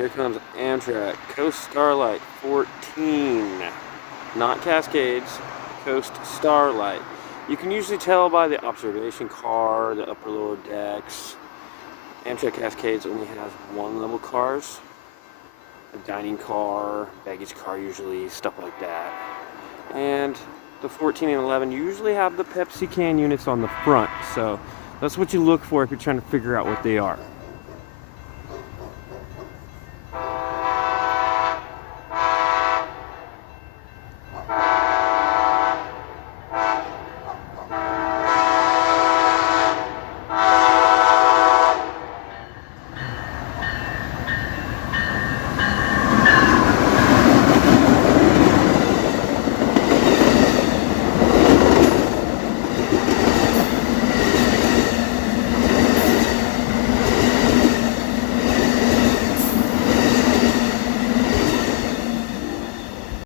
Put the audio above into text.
here comes Amtrak Coast Starlight 14. Not Cascades, Coast Starlight. You can usually tell by the observation car, the upper lower decks. Amtrak Cascades only has one level cars. A dining car, baggage car usually, stuff like that. And the 14 and 11 usually have the Pepsi can units on the front, so that's what you look for if you're trying to figure out what they are.